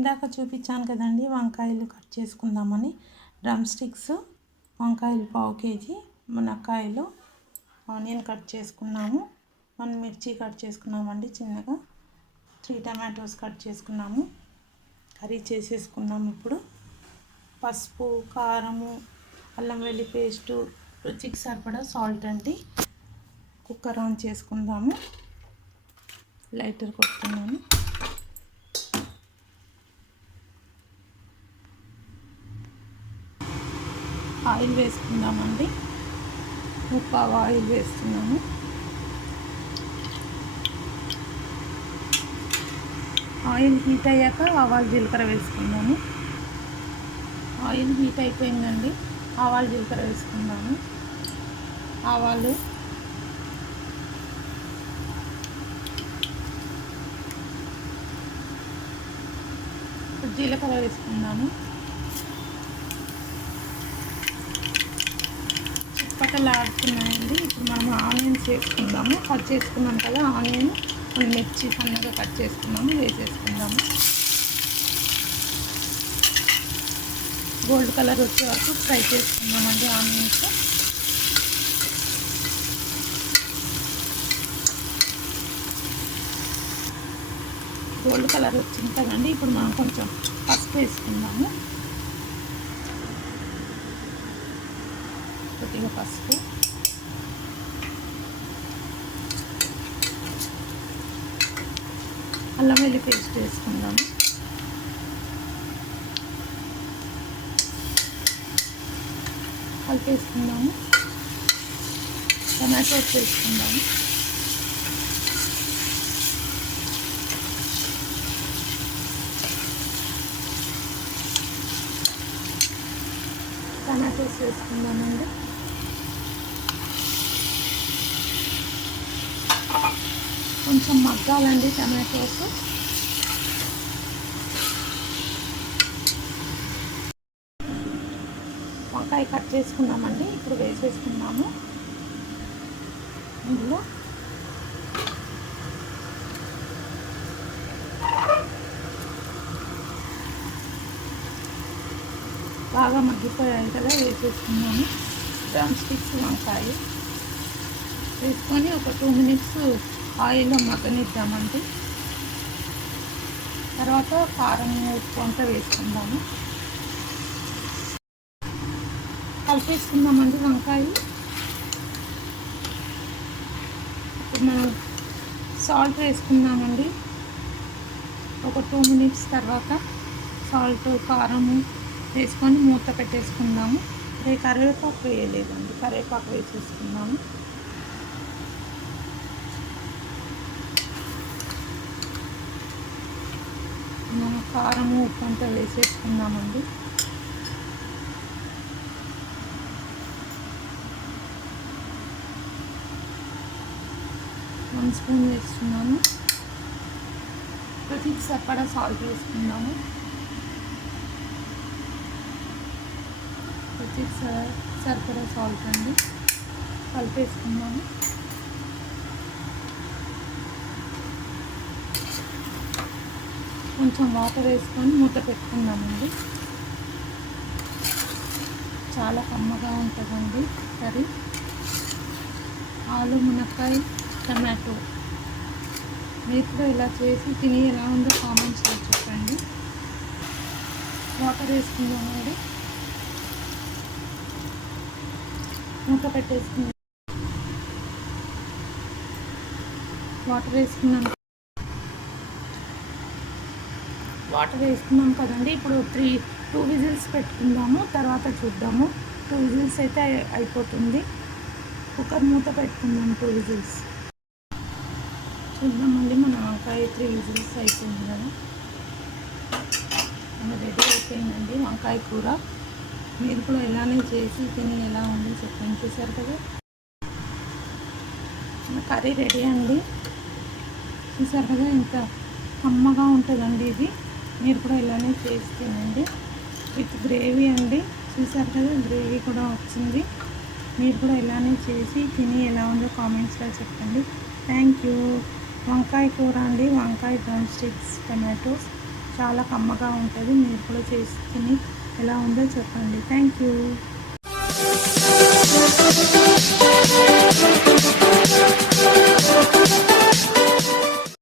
ఇందాక చూపించాను కదండి వంకాయలు కట్ చేసుకుందామని. డ్రమ్ స్టిక్స్, వంకాయలు 1/2 kg, మునక్కాయలు, ఆనియన్ కట్ చేసుకున్నాము, 1 మిర్చి కట్ చేసుకున్నామండి చిన్నగా, 3 టమాటోస్ కట్ చేసుకున్నాము. కర్రీ చేసేసుకున్నాము. ఇప్పుడు పసుపు, కారము, అల్లం వెల్లి పేస్టు, రుచికి సరిపడా సాల్ట్ అండి. కుక్కర్ ఆన్ చేసుకుందాము. లైటర్ కొడుతున్నాను. ఆయిల్ వేసుకుందామండి. 1/4 ఆయిల్ వేస్తున్నాము. ఆయిల్ హీట్ అయ్యాక ఆవాలు జీలకర్ర వేసుకుందాము. ఆయిల్ హీట్ అయిపోయిందండి. ఆవాలు జీలకర్ర వేసుకుందాము. ఆవాలు, జీలకర్ర వేసుకుందాము. చిట్పటలాడుతున్నాయండి. ఇప్పుడు మనం ఆనియన్స్ వేసుకుందాము. కట్ చేసుకున్నాం కదా ఆనియన్, మిర్చి సన్నగా కట్ చేసుకున్నాము, వేసేసుకుందాము. గోల్డ్ కలర్ వచ్చే వరకు ఫ్రై చేసుకుందామండి ఆనియన్స్. గోల్డ్ కలర్ వచ్చింది కదండి. ఇప్పుడు మనం కొంచెం పసుపు వేసుకుందాము. కొద్దిగా పసుపు, అల్లం వెల్లి పేస్ట్ వేసుకుందాము. కలిపేసుకుందాము. టమాటోస్ వేసుకుందాము. టమాటోస్ వేసుకుందామండి. కొంచెం మగ్గాలండి టమాటోస్. వంకాయ కట్ చేసుకున్నామండి. ఇప్పుడు వేసేసుకున్నాము. ఇందులో బాగా మగ్గిపోయాయి కదా, వేసేసుకున్నాము. డ్రమ్ స్టిక్స్ వంకాయ వేసుకొని ఒక 2 minutes ఆయిల్లో మగ్గనిద్దామండి. తర్వాత కారం, ఉప్పు అంతా వేసుకుందాము. కలిపేసుకుందామండి వంకాయలు. ఇప్పుడు మనం సాల్ట్ వేసుకుందామండి. ఒక 2 minutes తర్వాత సాల్ట్, కారము వేసుకొని మూత పెట్టేసుకుందాము. కరివేపాకు వేయలేదండి, కరివేపాకు వేసేసుకుందాము. మనం కారము, ఉప్పు అంతా వేసేసుకుందామండి. వన్ స్పూన్ వేస్తున్నాము. రుచికి సరిపడా సాల్ట్ వేసుకుందాము. రుచికి సరిపడా సాల్ట్ అండి. కలిపేసుకుందాము. కొంచెం వాటర్ వేసుకొని మూత పెట్టుకుందామండి. చాలా కమ్మగా ఉంటుందండి కర్రీ. ఆలు, మునక్కాయ, టమాటో. మీరు కూడా ఇలా చేసి తిని ఎలా ఉందో కామెంట్స్లో చెప్పండి. వాటర్ వేసుకుందామండి. మూత పెట్టేసుకుందాం. వాటర్ వేసుకున్నాం కదండి. ఇప్పుడు 2 విజిల్స్ పెట్టుకుందాము. తర్వాత చూద్దాము. 2 విజిల్స్ అయితే అయిపోతుంది. కుక్కర్ మూత పెట్టుకుందాం. 2 విజిల్స్ చూద్దామండి. మన వంకాయ 3 విజిల్స్ అయిపోయింది కదా, రెడీ అయిపోయిందండి వంకాయ కూర. మీరు కూడా ఇలానే చేసి తిని ఎలా ఉందో చెప్పండి. చూసారు కదా, కర్రీ రెడీ అండి. చూసారు కదా ఎంత కమ్మగా ఉంటుందండి ఇది. మీరు కూడా ఇలానే చేసి తినండి. విత్ గ్రేవీ అండి. చూసారు కదా, గ్రేవీ కూడా వచ్చింది. మీరు కూడా ఇలానే చేసి తిని ఎలా ఉందో కామెంట్స్లో చెప్పండి. Thank you. వంకాయ కూర అండి. వంకాయ, డ్రమ్ స్టిక్స్, టమాటోస్ చాలా కమ్మగా ఉంటుంది. మీరు కూడా చేసి తిని ఎలా ఉందో చెప్పండి. Thank you.